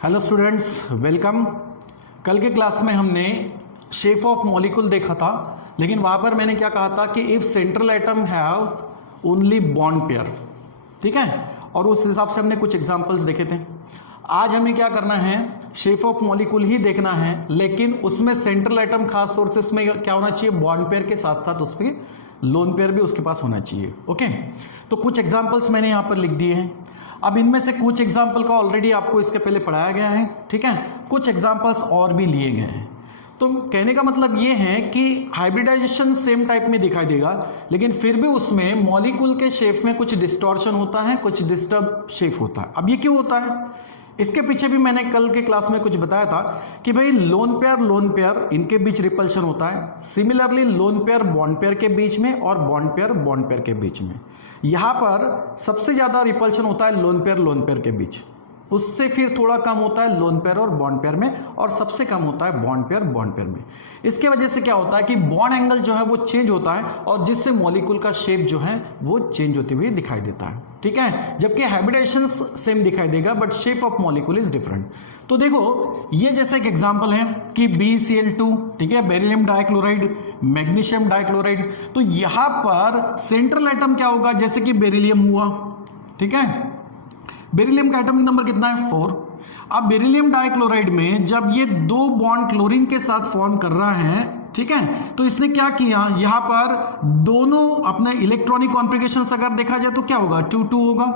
Hello students, welcome. कल के class में हमने शेप ऑफ मॉलिक्यूल देखा था, लेकिन वहाँ पर मैंने क्या कहा था कि if central atom have only bond pair, ठीक है, और उस हिसाब से हमने कुछ एग्जांपल्स देखे थे। आज हमें क्या करना है, शेप ऑफ मॉलिक्यूल ही देखना है, लेकिन उसमें सेंट्रल एटम खास तौर से उसमें क्या होना चाहिए, बॉन्ड पेयर के साथ साथ उसमें लोन पेयर भी उसके पास होना चाहिए। ओके, तो कुछ एग्जाम्पल्स मैंने यहाँ पर लिख दिए हैं। अब इनमें से कुछ एग्जाम्पल का ऑलरेडी आपको इसके पहले पढ़ाया गया है, ठीक है, कुछ एग्जाम्पल्स और भी लिए गए हैं। तो कहने का मतलब ये है कि हाइब्रिडाइजेशन सेम टाइप में दिखाई देगा, लेकिन फिर भी उसमें मॉलिक्यूल के शेप में कुछ डिस्टॉर्शन होता है, कुछ डिस्टर्ब शेप होता है। अब ये क्यों होता है, इसके पीछे भी मैंने कल के क्लास में कुछ बताया था कि भाई लोन पेयर इनके बीच रिपल्शन होता है। Similarly lone pair bond pair के बीच में और बॉन्ड पेयर के बीच में। यहाँ पर सबसे ज़्यादा रिपल्शन होता है लोन पेयर के बीच, उससे फिर थोड़ा कम होता है लोन पेयर और बॉन्ड पेयर में, और सबसे कम होता है बॉन्ड पेयर में। इसके वजह से क्या होता है कि बॉन्ड एंगल जो है वो चेंज होता है, और जिससे मॉलिक्यूल का शेप जो है वो चेंज होते हुए दिखाई देता है, ठीक है। जबकि हाइब्रिडाइजेशन सेम दिखाई देगा, but shape of molecule is different. तो देखो, ये जैसे एक एग्जांपल है कि BeCl2, ठीक है, बेरिलियम डाइक्लोराइड, मैग्नीशियम डाइक्लोराइड। तो यहां पर सेंट्रल एटम क्या होगा, जैसे कि बेरिलियम हुआ, ठीक है, बेरिलियम का एटॉमिक नंबर कितना है, 4। अब बेरिलियम डाइक्लोराइड में जब ये दो बॉन्ड क्लोरीन के साथ फॉर्म कर रहा है, ठीक है, तो इसने क्या किया, यहां पर दोनों अपने इलेक्ट्रॉनिक कॉन्फ़िगरेशंस अगर देखा जाए तो क्या होगा, 2-2 होगा,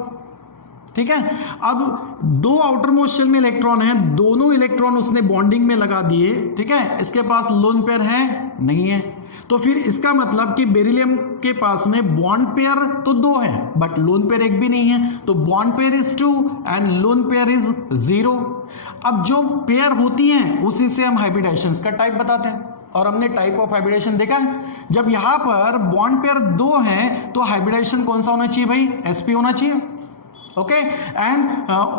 ठीक है। अब दो आउटर मोस्ट शेल में इलेक्ट्रॉन है, दोनों इलेक्ट्रॉन उसने बॉन्डिंग में लगा दिए, ठीक है। इसके पास लोन पेयर है, नहीं है, तो फिर इसका मतलब कि बेरिलियम के पास में बॉन्ड पेयर तो 2 है, बट लोन पेयर एक भी नहीं है। तो bond pair is 2 and lone pair is 0। अब जो पेयर होती हैं उसी से हम हाइब्रिडाइजेशन का टाइप बताते हैं, और हमने टाइप ऑफ हाइब्रिडाइजेशन देखा है। जब यहां पर बॉन्ड पेयर 2 है तो हाइब्रिडाइजेशन कौन सा होना चाहिए भाई, sp होना चाहिए। Okay, and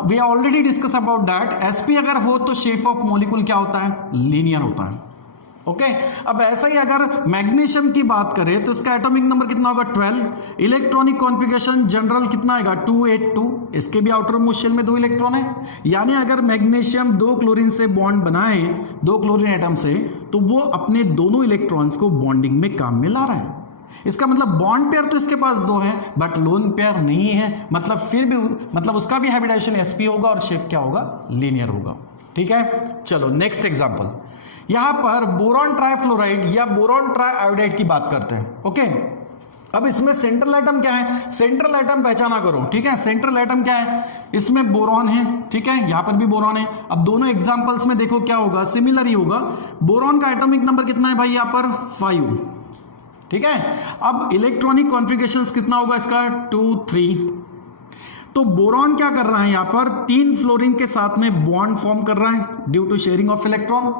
we already discuss about that, sp अगर हो तो शेप ऑफ मॉलिक्यूल क्या होता है, लीनियर होता है। ओके, अब ऐसा ही अगर मैग्नीशियम की बात करें तो इसका एटॉमिक नंबर कितना होगा, 12। इलेक्ट्रॉनिक कॉन्फ़िगरेशन जनरल कितना आएगा, 282। इसके भी आउटर मोस्ट शेल में 2 इलेक्ट्रॉन है, यानी अगर मैग्नीशियम 2 क्लोरीन से बॉन्ड बनाए, 2 क्लोरीन एटम से, तो वो अपने दोनों इलेक्ट्रॉन्स को बॉन्डिंग में काम में ला रहा है। इसका मतलब बॉन्ड पेयर तो इसके पास 2 है, बट लोन पेयर नहीं है, मतलब फिर भी मतलब उसका भी हाइब्रिडाइजेशन sp होगा और शेप क्या होगा, लीनियर होगा, ठीक है। चलो नेक्स्ट एग्जांपल, यहां पर बोरॉन ट्राइफ्लोराइड या बोरॉन ट्राइआयोडाइड की बात करते हैं। ओके, अब इसमें सेंट्रल एटम क्या है, सेंट्रल एटम पहचाना करो, ठीक है। सेंट्रल एटम क्या है, इसमें बोरॉन है, ठीक है, यहां पर भी बोरॉन है। अब दोनों एग्जांपल्स में देखो क्या होगा, सिमिलर ही होगा। बोरॉन का एटॉमिक नंबर कितना है भाई, यहां पर 5, ठीक है। अब इलेक्ट्रॉनिक कॉन्फ़िगरेशंस कितना होगा इसका, 2, 3। तो बोरॉन क्या कर रहा है, यहां पर 3 फ्लोरीन के साथ में बॉन्ड फॉर्म कर रहा है due to sharing of electron.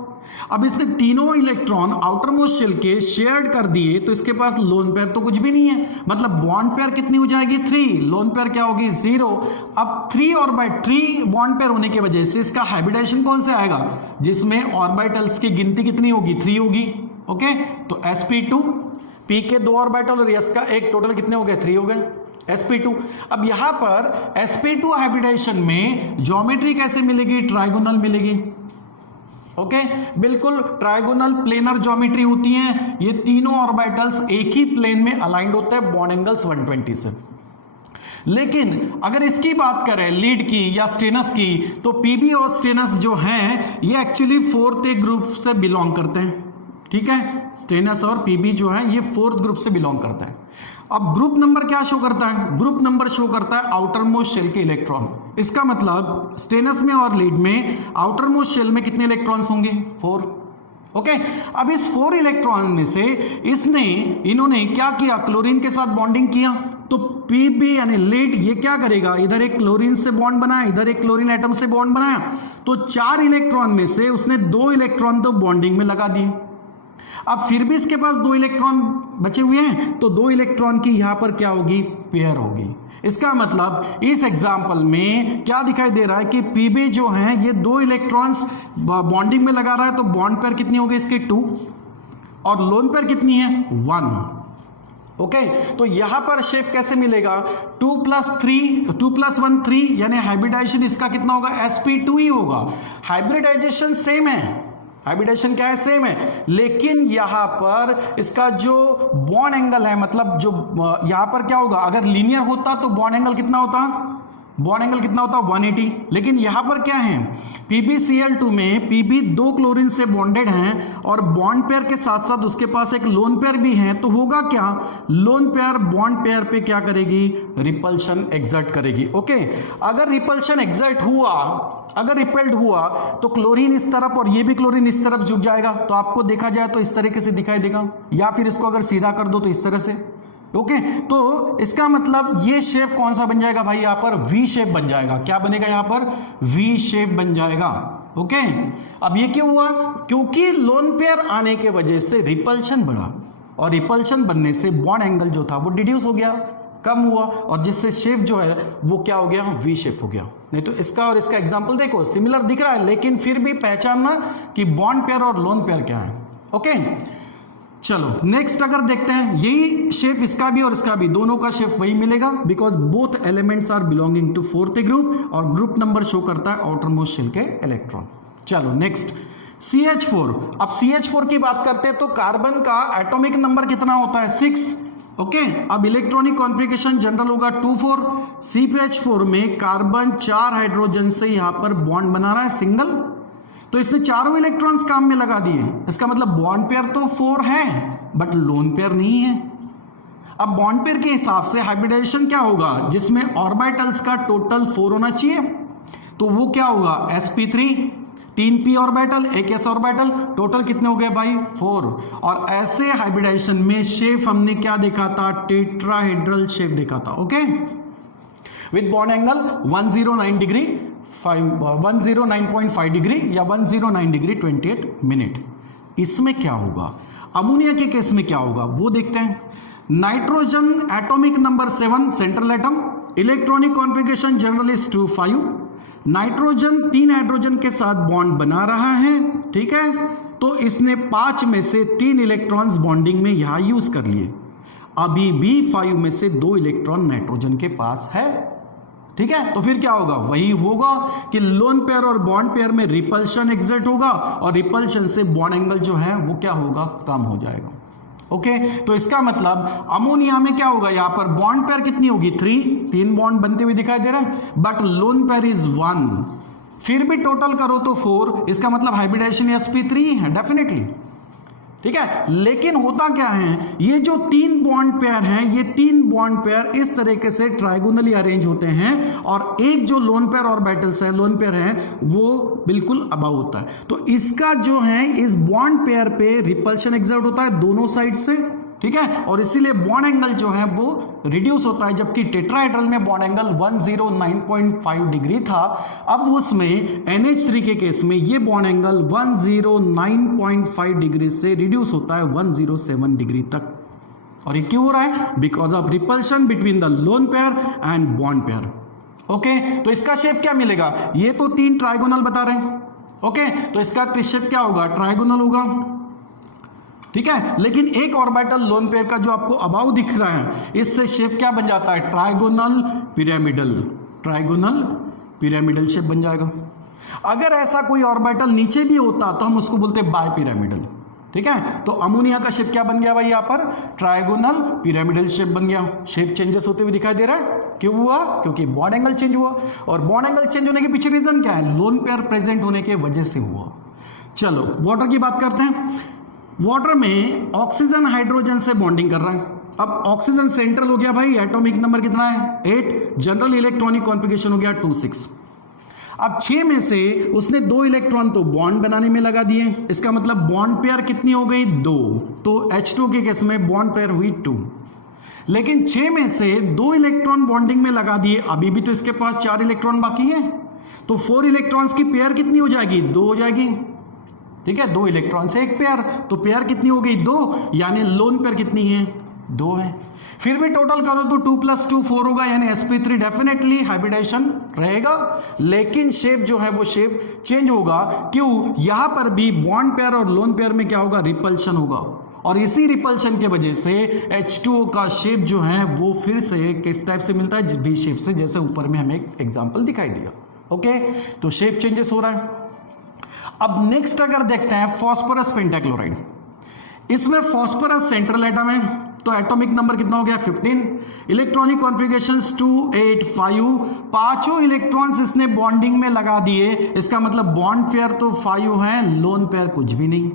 अब इसने तीनों इलेक्ट्रॉन आउटर मोस्ट शेल के शेयर्ड कर दिए, तो इसके पास लोन पेयर तो कुछ भी नहीं है, मतलब बॉन्ड पेयर कितनी हो जाएगी, 3, लोन पेयर क्या होगी, 0। अब 3 ऑर्बिटल बॉन्ड पेयर होने की वजह से इसका हाइब्रिडाइजेशन कौन से आएगा, जिसमें ऑर्बिटल्स की गिनती कितनी होगी, 3 होगी। ओके, तो sp2, p के 2 ऑर्बिटल और s का एक, टोटल कितने हो गए, 3 हो गए, sp2। अब यहां पर sp2 हाइब्रिडाइजेशन में ज्योमेट्री कैसे मिलेगी, ट्राइगोनल मिलेगी। ओके, बिल्कुल ट्राइगोनल प्लेनर ज्योमेट्री होती है, ये तीनों ऑर्बिटल्स एक ही प्लेन में अलाइंड होते हैं, बॉन्ड एंगल्स 120 से। लेकिन अगर इसकी बात करें लीड की या स्टेनस की, तो पीबी और स्टेनस जो हैं ये एक्चुअली 4th ग्रुप से बिलोंग करते हैं, ठीक है। स्टेनस और पीबी जो है ये 4th ग्रुप से बिलोंग करता है। अब ग्रुप नंबर क्या शो करता है, ग्रुप नंबर शो करता है आउटर मोस्ट शेल के इलेक्ट्रॉन। इसका मतलब स्टेनस में और लीड में आउटर मोस्ट शेल में कितने इलेक्ट्रॉन्स होंगे, 4। ओके, अब इस 4 इलेक्ट्रॉन में से इन्होंने क्या किया, क्लोरीन के साथ बॉन्डिंग किया। तो पीबी यानी लीड ये क्या करेगा, इधर एक क्लोरीन से बॉन्ड बनाया, इधर एक क्लोरीन एटम से बॉन्ड बनाया, तो 4 इलेक्ट्रॉन में से उसने 2 इलेक्ट्रॉन तो बॉन्डिंग में लगा दिए। अब फिर भी इसके पास 2 इलेक्ट्रॉन बचे हुए हैं, तो 2 इलेक्ट्रॉन की यहां पर क्या होगी, पेयर होगी। इसका मतलब इस एग्जाम्पल में क्या दिखाई दे रहा है कि पीबी जो है ये 2 इलेक्ट्रॉन्स बॉन्डिंग में लगा रहा है, तो बॉन्ड पेयर कितनी होगी इसकी, 2, और लोन पेयर कितनी है, 1। ओके तो यहां पर शेप कैसे मिलेगा, 2+1 3 यानी हाइब्रिडाइजेशन इसका कितना होगा, sp2 ही होगा। हाइब्रिडाइजेशन सेम है, हाइब्रिडाइजेशन क्या है, सेम है, लेकिन यहां पर इसका जो बॉन्ड एंगल है, मतलब जो यहां पर क्या होगा, अगर लीनियर होता तो बॉन्ड एंगल कितना होता, बॉन्ड एंगल कितना होता है 180, लेकिन यहां पर क्या है, PbCl2 में Pb 2 क्लोरीन से बॉन्डेड हैं और बॉन्ड पेयर के साथ साथ उसके पास एक लोन पेयर भी है, तो होगा क्या, लोन पेयर बॉन्ड पेयर पे क्या करेगी, रिपल्शन एक्सर्ट करेगी। ओके अगर रिपल्शन एक्सर्ट हुआ, अगर रिपेल्ड हुआ तो क्लोरीन इस तरफ और ये भी क्लोरीन इस तरफ झुक जाएगा, तो आपको देखा जाए तो इस तरीके से दिखाई देगा, या फिर इसको अगर सीधा कर दो तो इस तरह से। ओके तो इसका मतलब ये शेप कौन सा बन जाएगा भाई, यहां पर वी शेप बन जाएगा। क्या बनेगा यहां पर, वी शेप बन जाएगा। ओके अब ये क्यों हुआ, क्योंकि लोन पेयर आने के वजह से रिपल्शन बढ़ा और रिपल्शन बनने से बॉन्ड एंगल जो था वो डिड्यूस हो गया, कम हुआ, और जिससे शेप जो है वो क्या हो गया, वी शेप हो गया। नहीं तो इसका और इसका एग्जांपल देखो सिमिलर दिख रहा है, लेकिन फिर भी पहचानना कि बॉन्ड पेयर और लोन पेयर क्या है। ओके चलो नेक्स्ट अगर देखते हैं, यही शेप इसका भी और इसका भी, दोनों का शेप वही मिलेगा, because both elements are belonging to fourth group और ग्रुप नंबर शो करता है आउटर मोस्ट शेल के इलेक्ट्रॉन। चलो नेक्स्ट CH4। अब CH4 की बात करते हैं तो कार्बन का एटॉमिक नंबर कितना होता है, 6। ओके अब इलेक्ट्रॉनिक कॉन्फ़िगरेशन जनरल होगा 2,4। CH4 में कार्बन 4 हाइड्रोजन से यहां पर बॉन्ड बना रहा है सिंगल, तो इसने चारों इलेक्ट्रॉन्स काम में लगा दिए, इसका मतलब बॉन्ड पेयर तो 4 है बट लोन पेयर नहीं है। अब बॉन्ड पेयर के हिसाब से हाइब्रिडाइजेशन क्या होगा, जिसमें ऑर्बिटल्स का टोटल 4 होना चाहिए, तो वो क्या होगा, sp3, 3 p ऑर्बिटल, एक s ऑर्बिटल, टोटल कितने हो गए भाई 4। और ऐसे हाइब्रिडाइजेशन में शेप हमने क्या देखा था, टेट्राहेड्रल शेप देखा था। Okay with bond angle 109 degree 109.5 degree या 109 डिग्री 28 मिनट। इसमें क्या होगा, अमोनिया के केस में क्या होगा वो देखते हैं। Nitrogen atomic number 7 central atom, electronic configuration general is 2,5। Nitrogen 3 hydrogen के साथ बॉन्ड बना रहा है, ठीक है, तो इसने 5 में से 3 इलेक्ट्रॉन्स बॉन्डिंग में यहां यूज कर लिए, अभी भी 5 में से 2 इलेक्ट्रॉन नाइट्रोजन के पास है, ठीक है, तो फिर क्या होगा, वही होगा कि लोन पेयर और बॉन्ड पेयर में रिपल्शन एक्सर्ट होगा और रिपल्शन से बॉन्ड एंगल जो है वो क्या होगा, कम हो जाएगा। ओके तो इसका मतलब अमोनिया में क्या होगा, यहां पर बॉन्ड पेयर कितनी होगी 3 बॉन्ड बनते हुए दिखाई दे रहा है, बट लोन पेयर इज 1, फिर भी टोटल करो तो 4, इसका मतलब हाइब्रिडाइजेशन sp3 है डेफिनेटली, ठीक है। लेकिन होता क्या है, ये जो 3 बॉन्ड पेयर हैं, ये 3 बॉन्ड पेयर इस तरीके से ट्राइगोनली अरेंज होते हैं और एक जो लोन पेयर ऑर्बिटल्स है, लोन पेयर है, वो बिल्कुल अबव होता है, तो इसका जो है इस बॉन्ड पेयर पे रिपल्शन एक्सर्ट होता है दोनों साइड से, ठीक है, और इसीलिए बॉन्ड एंगल जो है वो रिड्यूस होता है, जबकि टेट्राहेड्रल में बॉन्ड एंगल 109.5 डिग्री था, अब उसमें NH3 के केस में ये बॉन्ड एंगल 109.5 डिग्री से रिड्यूस होता है 107 डिग्री तक। और ये क्यों हो रहा है, because of repulsion between the lone pair and bond pair. Okay तो इसका शेप क्या मिलेगा, ये तो 3 ट्राइगोनल बता रहे हैं, ओके तो इसका शेप क्या होगा, ट्राइगोनल होगा, ठीक है, लेकिन एक ऑर्बिटल लोन पेयर का जो आपको अबाव दिख रहा है, इससे शेप क्या बन जाता है, ट्राइगोनल पिरामिडल शेप बन जाएगा। अगर ऐसा कोई ऑर्बिटल नीचे भी होता तो हम उसको बोलते बाय पिरामिडल, ठीक है, तो अमोनिया का शेप क्या बन गया भाई, यहां पर ट्राइगोनल पिरामिडल शेप बन गया। शेप चेंजेस होते हुए दिखाई दे रहा है, क्यों हुआ, क्योंकि बॉन्ड एंगल चेंज हुआ, और बॉन्ड एंगल चेंज होने के पीछे रीजन क्या है, लोन पेयर प्रेजेंट होने के वजह से हुआ। चलो वाटर की बात करते हैं। वाटर में ऑक्सीजन हाइड्रोजन से बॉन्डिंग कर रहा है, अब ऑक्सीजन सेंट्रल हो गया भाई, एटॉमिक नंबर कितना है 8, जनरल इलेक्ट्रॉनिक कॉन्फ़िगरेशन हो गया 2,6। अब 6 में से उसने 2 इलेक्ट्रॉन तो बॉन्ड बनाने में लगा दिए, इसका मतलब बॉन्ड पेयर कितनी हो गई 2, तो H2 के केस में बॉन्ड पेयर हुई 2। लेकिन 6 में से 2 इलेक्ट्रॉन बॉन्डिंग में लगा दिए, अभी भी तो इसके पास 4 इलेक्ट्रॉन बाकी है, तो 4 इलेक्ट्रॉन्स की पेयर कितनी हो जाएगी, 2 हो जाएगी, ठीक है, 2 इलेक्ट्रॉन से एक पेयर, तो पेयर कितनी हो गई 2, यानी लोन पेयर कितनी है 2 है। फिर भी टोटल करो तो 2 + 2 4 होगा, यानी sp3 डेफिनेटली हाइब्रिडाइजेशन रहेगा, लेकिन शेप जो है वो शेप चेंज होगा। क्यों, यहां पर भी बॉन्ड पेयर और लोन पेयर में क्या होगा, रिपल्शन होगा, और इसी रिपल्शन के वजह से H2O का शेप जो है वो फिर से किस टाइप से मिलता है, वी शेप से, जैसे ऊपर में हमें एक एग्जांपल दिखाई दिया। ओके, तो शेप चेंजेस हो रहा है। अब नेक्स्ट अगर देखते हैं फास्फोरस पेंटाक्लोराइड, इसमें फास्फोरस सेंट्रल एटम है, तो एटॉमिक नंबर कितना हो गया 15, इलेक्ट्रॉनिक कॉन्फ़िगरेशंस 2 8 5, पांचों इलेक्ट्रॉन्स इसने बॉन्डिंग में लगा दिए, इसका मतलब बॉन्ड पेयर तो 5 है, लोन पेयर कुछ भी नहीं।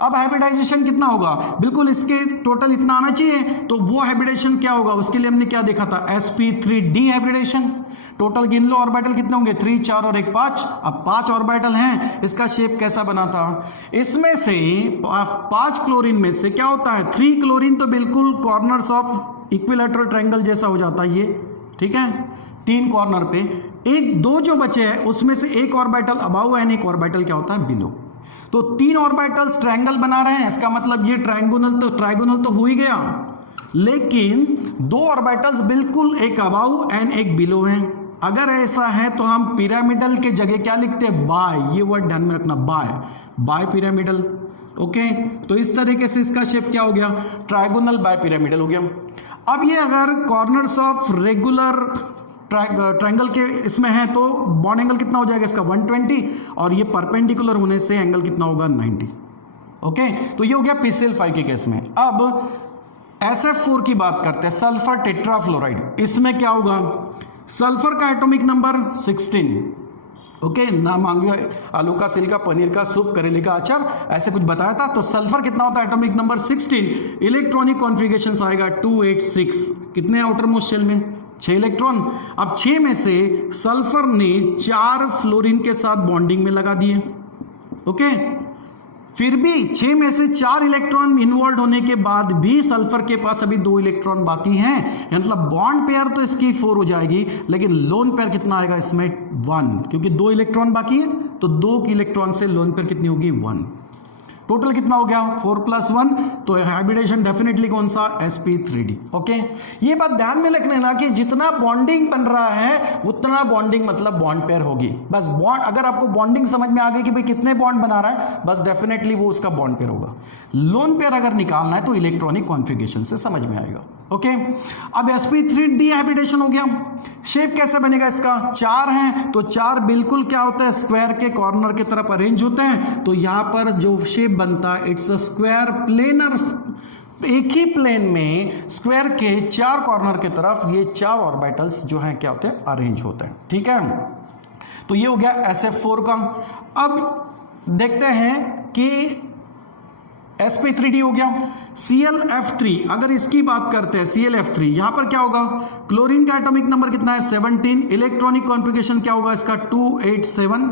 अब हाइब्रिडाइजेशन कितना होगा, बिल्कुल इसके टोटल इतना आना चाहिए, तो वो हाइब्रिडेशन क्या होगा, उसके लिए हमने क्या देखा था, sp3d हाइब्रिडेशन। टोटल गिन लो ऑर्बिटल कितने होंगे, 3 4 और 1 5। अब 5 ऑर्बिटल हैं, इसका शेप कैसा बना था, इसमें से 5 क्लोरीन में से क्या होता है, 3 क्लोरीन तो बिल्कुल कॉर्नर्स ऑफ इक्विलैटरल ट्रायंगल जैसा हो जाता है ये, ठीक है, 3 कॉर्नर पे, 1 2 जो बचे हैं उसमें से एक ऑर्बिटल अबाव एंड एक ऑर्बिटल क्या होता है बिलो, तो 3 ऑर्बिटल्स ट्रायंगल बना रहे हैं, इसका मतलब ये ट्रायंगोनल तो हो ही गया, लेकिन 2 ऑर्बिटल्स बिल्कुल एक अबाव एंड एक बिलो हैं। अगर ऐसा है तो हम पिरामिडल के जगह क्या लिखते हैं, बाय, ये वर्ड ध्यान में रखना, बाय पिरामिडल। ओके, तो इस तरीके से इसका शेप क्या हो गया, ट्रायगोनल बाय पिरामिडल हो गया। अब ये अगर कॉर्नर्स ऑफ रेगुलर ट्रायंगल के इसमें है तो बॉन्ड एंगल कितना हो जाएगा इसका 120, और ये परपेंडिकुलर होने से एंगल कितना होगा 90। ओके, तो ये हो गया PCl5 के केस में। अब SF4 की बात करते हैं, सल्फर टेट्राफ्लोराइड, इसमें क्या होगा, सल्फर का एटॉमिक नंबर 16। ओके, ना मांगियो आलू का सिल्का, पनीर का सूप, करेले का अचार, ऐसे कुछ बताया था, तो सल्फर कितना होता है, एटॉमिक नंबर 16, इलेक्ट्रॉनिक कॉन्फ़िगरेशंस आएगा 286, कितने आउटर मोस्ट शेल में 6 इलेक्ट्रॉन। अब 6 में से सल्फर ने 4 फ्लोरीन के साथ बॉन्डिंग में लगा दिए। ओके, फिर भी 6 में से 4 इलेक्ट्रॉन इन्वॉल्व होने के बाद भी सल्फर के पास अभी 2 इलेक्ट्रॉन बाकी हैं, मतलब बॉन्ड पेयर तो इसकी 4 हो जाएगी, लेकिन लोन पेयर कितना आएगा इसमें 1, क्योंकि 2 इलेक्ट्रॉन बाकी है, तो 2 इलेक्ट्रॉन से लोन पेयर कितनी होगी 1। टोटल कितना हो गया 4 + 1, तो हाइब्रिडेशन डेफिनेटली कौन सा, sp3d। ओके, ये बात ध्यान में रख लेना कि जितना बॉन्डिंग बन रहा है उतना बॉन्डिंग मतलब बॉन्ड पेयर होगी। बस बॉन्ड, अगर आपको बॉन्डिंग समझ में आ गई कि भाई कितने बॉन्ड बना रहा है, बस डेफिनेटली वो उसका बॉन्ड पेयर होगा। लोन पेयर अगर निकालना है तो इलेक्ट्रॉनिक कॉन्फ़िगरेशन से समझ में आएगा। ओके, अब sp3d हाइब्रिडेशन हो गया। शेप कैसे बनेगा इसका, 4 हैं, तो 4 बिल्कुल क्या होता है, स्क्वायर के कॉर्नर की तरफ अरेंज होते हैं, तो यहां पर जो शेप बनता है इट्स अ स्क्वायर प्लेनर, एक ही प्लेन में स्क्वायर के 4 कॉर्नर की तरफ ये 4 ऑर्बिटल्स जो हैं क्या होते हैं, अरेंज होते हैं। ठीक है, तो ये हो गया SF4 का। अब देखते हैं कि sp3d हो गया। ClF3, अगर इसकी बात करते हैं ClF3, यहां पर क्या होगा, क्लोरीन का एटॉमिक नंबर कितना है 17, इलेक्ट्रॉनिक कॉन्फ़िगरेशन क्या होगा इसका 287।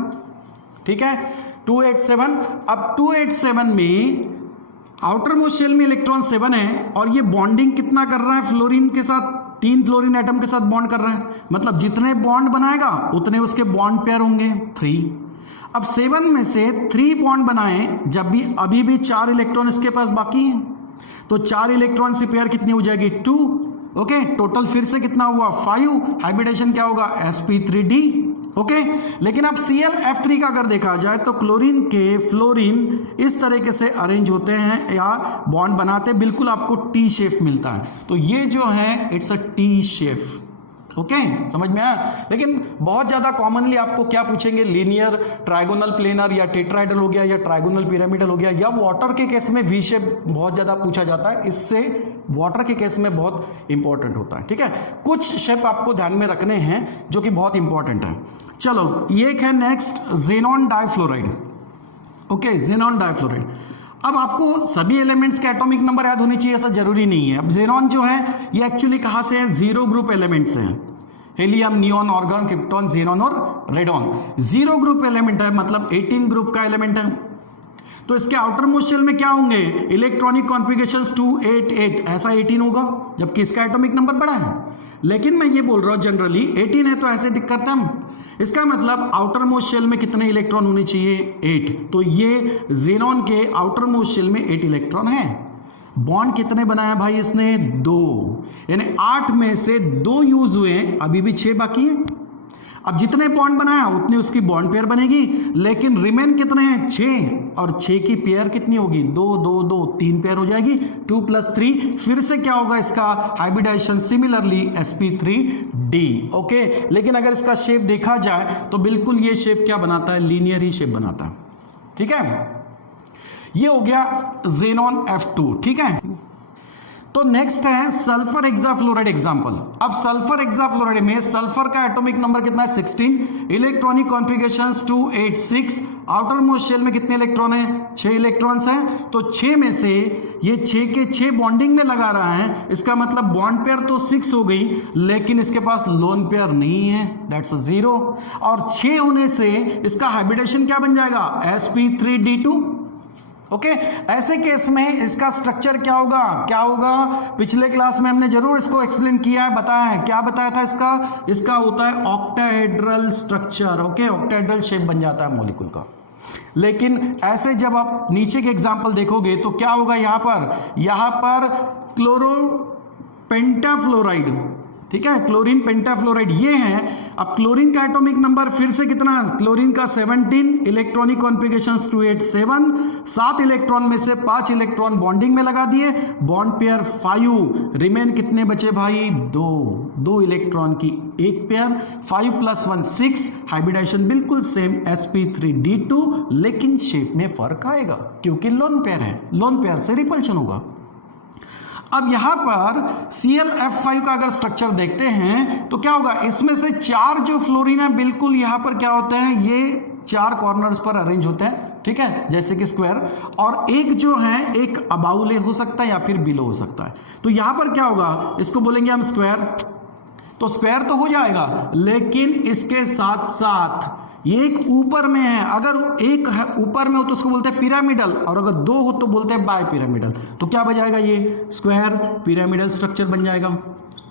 ठीक है, 287। अब 287 में आउटर मोस्ट शेल में इलेक्ट्रॉन 7 है, और ये बॉन्डिंग कितना कर रहा है फ्लोरीन के साथ, 3 फ्लोरीन एटम के साथ बॉन्ड कर रहा है, मतलब जितने बॉन्ड बनाएगा उतने उसके बॉन्ड पेयर होंगे 3। अब 7 में से 3 बॉन्ड बनाए, जब भी अभी भी 4 इलेक्ट्रॉन इसके पास बाकी है, तो 4 इलेक्ट्रॉन से पेयर कितनी हो जाएगी 2। ओके, टोटल फिर से कितना हुआ 5, हाइब्रिडेशन क्या होगा sp3d। ओके, लेकिन अब ClF3 का अगर देखा जाए तो क्लोरीन के फ्लोरीन इस तरीके से अरेंज होते हैं या बॉन्ड बनाते, बिल्कुल आपको टी शेप मिलता है, तो ये जो है it's a T shape. Okay, समझ में आया। लेकिन बहुत ज्यादा कॉमनली आपको क्या पूछेंगे, लीनियर, ट्राइगोनल प्लेनर, या टेट्राइडल हो गया, या ट्राइगोनल पिरामिडल हो गया, या वाटर के केस में वी शेप बहुत ज्यादा पूछा जाता है, इससे वाटर के केस में बहुत इंपॉर्टेंट होता है। ठीक है, कुछ शेप आपको ध्यान में रखने हैं जो कि बहुत इंपॉर्टेंट है। चलो, ये एक है next xenon difluoride. Okay, xenon difluoride. अब आपको सभी एलिमेंट्स के एटॉमिक नंबर याद होनी चाहिए ऐसा जरूरी नहीं है। अब ज़ेनॉन जो है ये एक्चुअली कहाँ से है, 0 ग्रुप एलिमेंट से है, helium, neon, organ, krypton, xenon और रेडॉन। 0 ग्रुप एलिमेंट है, मतलब 18 ग्रुप का एलिमेंट है। तो इसके आउटर मोस्ट शेल में क्या होंगे, इलेक्ट्रॉनिक कॉन्फ़िगरेशंस 288, ऐसा 18 होगा, जबकि इसका एटॉमिक नंबर बड़ा है। लेकिन मैं ये बोल रहा हूँ जनरली 18 है तो ऐसे टिक करते हैं हम, इसका मतलब आउटर मोस्ट शेल में कितने इलेक्ट्रॉन होने चाहिए 8, तो ये ज़ेनॉन के आउटर मोस्ट शेल में 8 इलेक्ट्रॉन है। बॉन्ड कितने बनाया भाई इसने 2, यानी 8 में से 2 यूज हुए, अभी भी 6 बाकी है। अब जितने बॉन्ड बनाया उतनी उसकी बॉन्ड पेयर बनेगी, लेकिन रिमेन कितने हैं 6, और 6 की पेयर कितनी होगी 2 2 2 3 पेयर हो जाएगी, 2 + 3 फिर से क्या होगा इसका हाइब्रिडाइजेशन सिमिलरली sp3d। ओके, लेकिन अगर इसका शेप देखा जाए तो बिल्कुल ये शेप क्या बनाता है, लीनियर ही शेप बनाता है। ठीक है, ये हो गया ज़ेनॉन F2। ठीक है, तो नेक्स्ट है सल्फर हेक्साफ्लोराइड एग्जांपल। अब सल्फर हेक्साफ्लोराइड में सल्फर का एटॉमिक नंबर कितना है 16, electronic configurations 286, outer most shell में कितने इलेक्ट्रॉन है 6 इलेक्ट्रॉन्स हैं। तो 6 में से ये 6 के 6 बॉन्डिंग में लगा रहा है, इसका मतलब बॉन्ड पेयर तो 6 हो गई, लेकिन इसके पास लोन पेयर नहीं है, दैट्स 0। और 6 होने से इसका हाइब्रिडेशन क्या बन जाएगा sp3d2। ओके, ऐसे केस में इसका स्ट्रक्चर क्या होगा, पिछले क्लास में हमने जरूर इसको एक्सप्लेन किया है, बताया है। क्या बताया था इसका होता है octahedral structure. Okay, octahedral shape बन जाता है मॉलिक्यूल का। लेकिन ऐसे जब आप नीचे के एग्जांपल देखोगे तो क्या होगा, यहां पर क्लोरो पेंटाफ्लोराइड, ठीक है, क्लोरीन पेंटाफ्लोराइड ये है। अब क्लोरीन का एटॉमिक नंबर फिर से कितना, क्लोरीन का 17, इलेक्ट्रॉनिक कॉन्फ़िगरेशन 287, 7 इलेक्ट्रॉन में से 5 इलेक्ट्रॉन बॉन्डिंग में लगा दिए, बॉन्ड पेयर 5, रिमेन कितने बचे भाई 2 इलेक्ट्रॉन की एक पेयर, 5 + 1 6, हाइब्रिडाइजेशन बिल्कुल सेम sp3d2, लेकिन शेप में फर्क आएगा क्योंकि लोन पेयर है, लोन पेयर से रिपल्शन होगा। अब यहां पर ClF5 का अगर स्ट्रक्चर देखते हैं तो क्या होगा, इसमें से 4 जो फ्लोरीन है बिल्कुल यहां पर क्या होते हैं, ये 4 कॉर्नर्स पर अरेंज होते हैं। ठीक है, जैसे कि स्क्वायर, और एक जो है एक अबाउले हो सकता है या फिर बिलो हो सकता है। तो यहां पर क्या होगा, इसको बोलेंगे हम स्क्वायर, तो स्क्वायर तो हो जाएगा, लेकिन इसके साथ साथ ये एक ऊपर में है, अगर एक है ऊपर में हो तो उसको बोलते हैं पिरामिडल, और अगर 2 हो तो बोलते हैं बाय पिरामिडल। तो क्या बन जाएगा, ये स्क्वायर पिरामिडल स्ट्रक्चर बन जाएगा।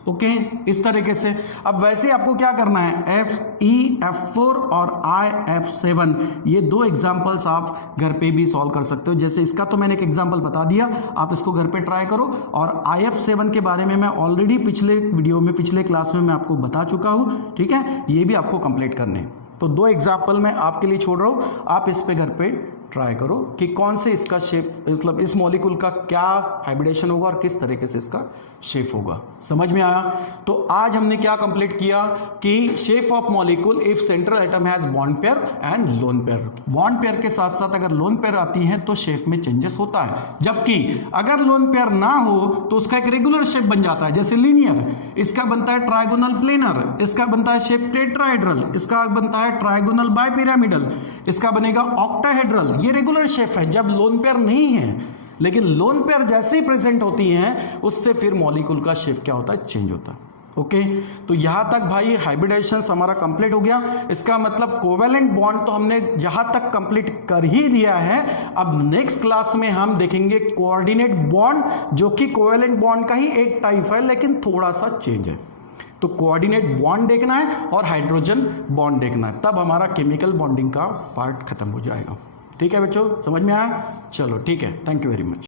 ओके, इस तरीके से। अब वैसे आपको क्या करना है, Fe F4 और I F7, ये 2 एग्जाम्पल्स आप घर पे भी सॉल्व कर सकते हो। जैसे इसका तो मैंने एक एग्जाम्पल बता दिया, आप इसको घर पे ट्राई करो। और IF7 के बारे में मैं ऑलरेडी पिछले वीडियो में, पिछले क्लास में मैं आपको बता चुका हूँ। ठीक है, ये भी आपको कंप्लीट करने। तो 2 एग्जाम्पल मैं आपके लिए छोड़ रहा हूँ, आप इस पे घर पे ट्राई करो कि कौन से इसका शेप, मतलब इस मॉलिक्यूल का क्या हाइब्रिडेशन होगा और किस तरीके से इसका शेप होगा। समझ में आया? तो आज हमने क्या कंप्लीट किया कि shape of molecule if central atom has bond pair and lone pair. Bond pair के साथ साथ अगर लोन पेयर आती है तो शेप में चेंजेस होता है, जबकि अगर लोन पेयर ना हो तो उसका एक रेगुलर शेप बन जाता है, जैसे लीनियर, इसका बनता है ट्राइगोनल प्लेनर, इसका बनता है शेप टेट्राहेड्रल, इसका बनता है ट्राइगोनल बाइपिरामिडल, इसका बनेगा ऑक्टाहेड्रल। ये रेगुलर शेप है जब लोन पेयर नहीं है। लेकिन लोन पेयर जैसे ही प्रेजेंट होती हैं उससे फिर मॉलिक्यूल का शेप क्या होता है, चेंज होता है। ओके, तो यहां तक भाई हाइब्रिडाइजेशन हमारा कंप्लीट हो गया। इसका मतलब कोवेलेंट बॉन्ड तो हमने यहां तक कंप्लीट कर ही दिया है। अब नेक्स्ट क्लास में हम देखेंगे कोऑर्डिनेट बॉन्ड, जो कि कोवेलेंट बॉन्ड का ही एक टाइप है लेकिन थोड़ा सा चेंज है। तो कोऑर्डिनेट बॉन्ड देखना है और हाइड्रोजन बॉन्ड देखना है, तब हमारा केमिकल बॉन्डिंग का पार्ट खत्म हो जाएगा। ठीक है बच्चों, समझ में आया? चलो ठीक है, थैंक यू वेरी मच।